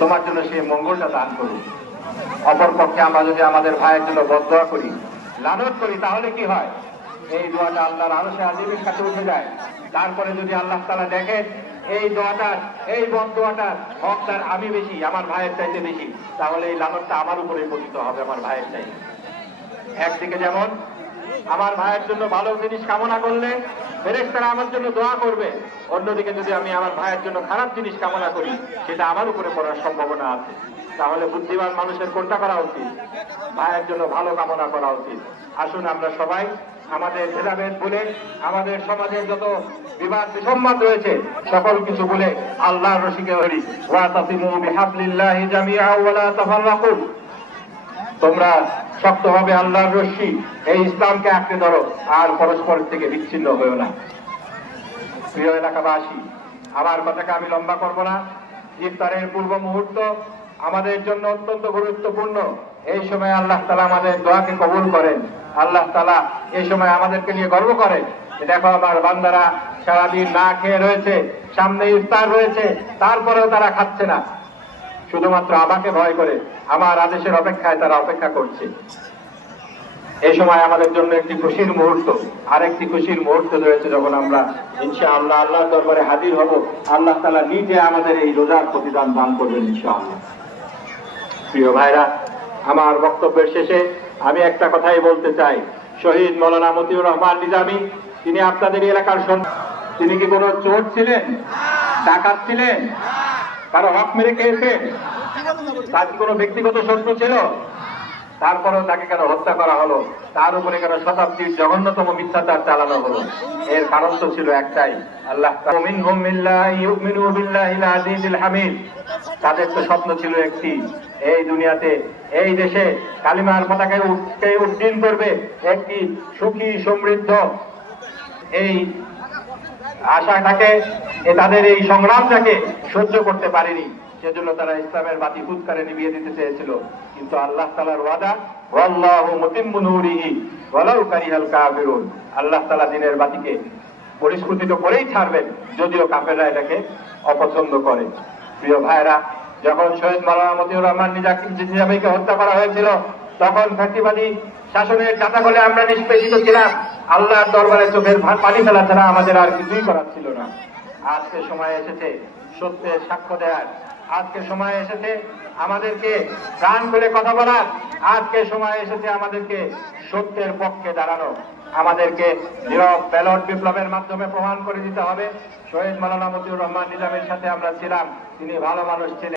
তোমার জন্য সেই মঙ্গলটা দান করুক। অপরপক্ষে আমরা যদি আমাদের ভাইয়ের জন্য বদদোয়া করি, লানত করি, তাহলে কি হয়? এই দোয়াটা আল্লাহর আরশে আজিমের কাছে উঠে যায়। তারপরে যদি আল্লাহ তাআলা দেখেন এই দোয়াটার, এই বদদোয়াটার হকদার আমি বেশি, আমার ভাইয়ের চাইতে বেশি, তাহলে এই লানতটা আমার উপরে পতিত হবে, আমার ভাইয়ের চাইতে। একদিকে যেমন আমার ভাইয়ের জন্য ভালো জিনিস কামনা করলে ফেরেশতারা আমার জন্য দোয়া করবে, অন্যদিকে যদি আমি আমার ভাইয়ের জন্য খারাপ জিনিস কামনা করি, সেটা আমার উপরে পড়ার সম্ভাবনা আছে। তাহলে বুদ্ধিমান মানুষের কোনটা করা উচিত? ভাইয়ের জন্য ভালো কামনা করা উচিত। আসুন আমরা সবাই আমাদের ভেদাভেদ ভুলে, আমাদের সমাজে যত বিবাদ বিসম্বাদ রয়েছে সকল কিছু ভুলে আল্লাহর রশিকে ধরি। ওয়াতাসিমু বিহাবলিল্লাহি জামিআ ওয়া লা তাফাররাকু। তোমরা শক্ত হবে আল্লাহর রশি, এই ইসলামকে আঁকড়ে ধরো, আর পরস্পর থেকে বিচ্ছিন্ন হয়েও না। প্রিয় এলাকাবাসী, আমার কথাকে আমি লম্বা করব না। ইফতারের পূর্ব মুহূর্ত আমাদের জন্য অত্যন্ত গুরুত্বপূর্ণ। এই সময় আল্লাহ তাআলা আমাদের দোয়াকে কবুল করেন। আল্লাহ তাআলা এই সময় আমাদেরকে নিয়ে গর্ব করেন। দেখো আমার বান্দারা সারাদিন না খেয়ে রয়েছে, সামনে ইফতার রয়েছে, তারপরেও তারা খাচ্ছে না, শুধুমাত্র আমাকে ভয় করে, আমার আদেশের অপেক্ষায় তারা অপেক্ষা করছে। এই সময় আমাদের জন্য একটি খুশির মুহূর্ত। আরেকটি খুশির মুহূর্ত রয়েছে যখন আমরা ইনশাআল্লাহ আল্লাহর দরবারে হাজির হব। আল্লাহ তাআলা নিজে আমাদের এই রোজার প্রতিদান দান করবেন ইনশাআল্লাহ। প্রিয় ভাইরা, আমার বক্তব্যের শেষে আমি একটা কথাই বলতে চাই। শহীদ মাওলানা মতিউর রহমান নিজামী, তিনি আপনাদের এলাকার সন্তান। তিনি কি কোনো চোর ছিলেন? ডাকাত ছিলেন? কারো হক মেরে খেয়েছেন? তার কি কোনো ব্যক্তিগত শত্রু ছিল? তারপরেও তাকে কেন হত্যা করা হলো? তার উপরে কেন শতাব্দীর জঘন্যতম মিথ্যাচার চালানো হলো? এর কারণ তো ছিল একটাই, আল্লাহ মিনহুম বিল্লাহি ইউমিনু বিল্লাহিল আজিজিল হামিদ। তাদের তো স্বপ্ন ছিল একটি, এই দুনিয়াতে, এই দেশে কালিমার পতাকায় উড্ডীন করবে, একটি সুখী সমৃদ্ধ এই আশাটাকে, তাদের এই সংগ্রামটাকে সহ্য করতে পারেনি। সেজন্য তারা ইসলামের বাতি ফুৎকারে নিভিয়ে দিতে চেয়েছিল। কিন্তু আল্লাহ তাআলার ওয়াদা, ওয়াল্লাহু মুতিম্মু নূরিহি ওয়ালাউ কারিহাল কাফিরুন। আল্লাহ তাআলা দিনের বাতিকে পরিস্ফুটিত করেই ছাড়বেন, যদিও কাফেররা এটাকে অপছন্দ করে। প্রিয় ভাইরা, যখন শহীদ মাওলানা মতিউর রহমান নিজামীকে হত্যা করা হয়েছিল, তখন ফ্যাসিবাদী শাসনের চাতাকলে আমরা নিষ্পেষিত ছিলাম। আল্লাহর দরবারে চোখের পানি ফেলা ছাড়া আমাদের আর কিছুই করার ছিল না। আজকে সময় এসেছে সত্যের সাক্ষ্য দেওয়ার। আজকে সময় এসেছে আমাদেরকে প্রাণ খুলে কথা বলার। আজকে সময় এসেছে আমাদেরকে সত্যের পক্ষে দাঁড়ানো। আমাদেরকে নীরব ব্যালট বিপ্লবের মাধ্যমে প্রমাণ করে দিতে হবে শহীদ মাওলানা মতিউর রহমান নিজামীর সাথে আমরা ছিলাম, তিনি ভালো মানুষ ছিলেন।